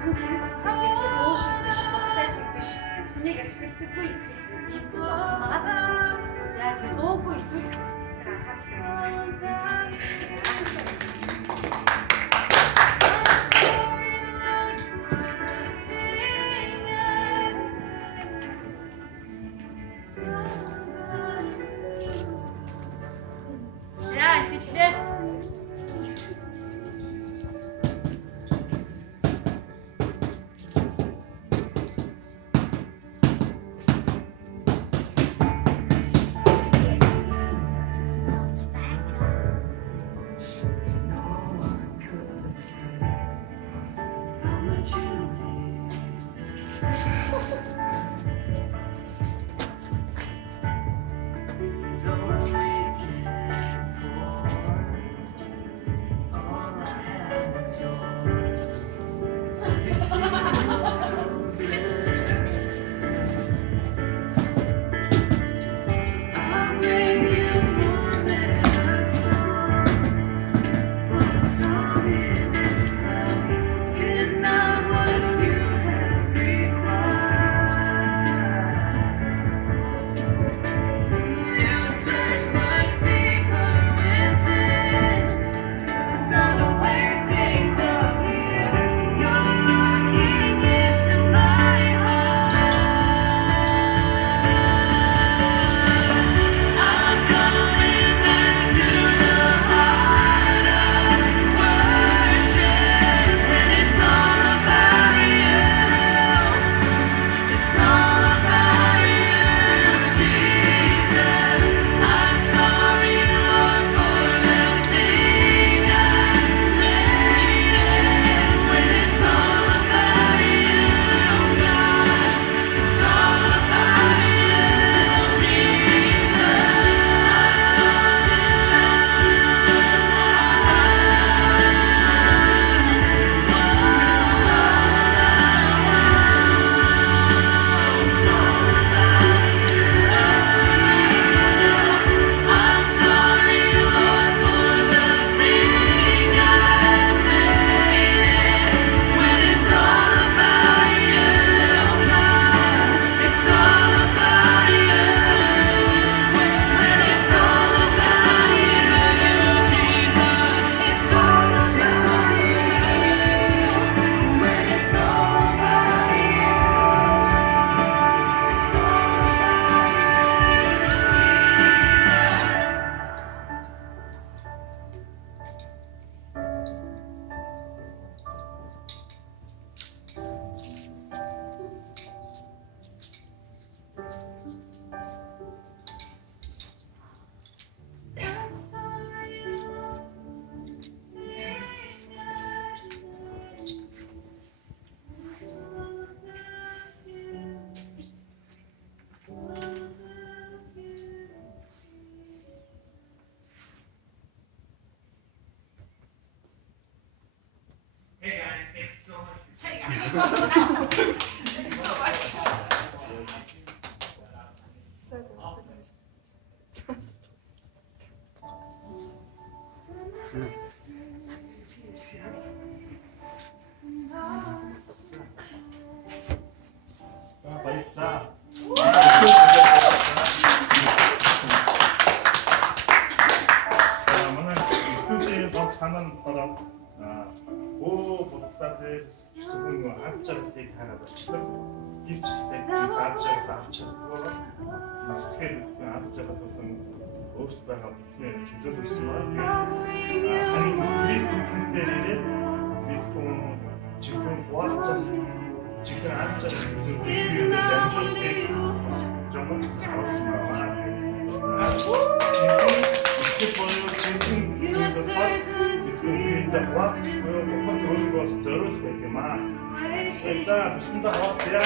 зөвхөн Христ итгэдэг дуу шиг биш, бодтой шиг биш. Хүнийг ашигладаггүй итгэх ийм зүйл болсон байгаа. За тэгээ дуугүй итгэх анхаарал баярлалаа. Манай студийн сонс санаа ороод буддаа гэсэн аз жаргалыг хараад очлоо. Гэвч аз жаргал авч чаддгаа насцгээр аз жаргал болсон өөрт байгаа бүтнээр төлөвлөсөн байна. Христ итгэдээр ирээд мэдгүй чихэн хуалцах чихэн аз жаргал гэсэн үгээр дамжуулдаг бас жамд харсан байна. Итгэж боёо чихэн зүйлд хаваач бохот өөргөөс зориулж байдаг юм аа. Баярлалаа. Бүсэндээ хаваалцъя.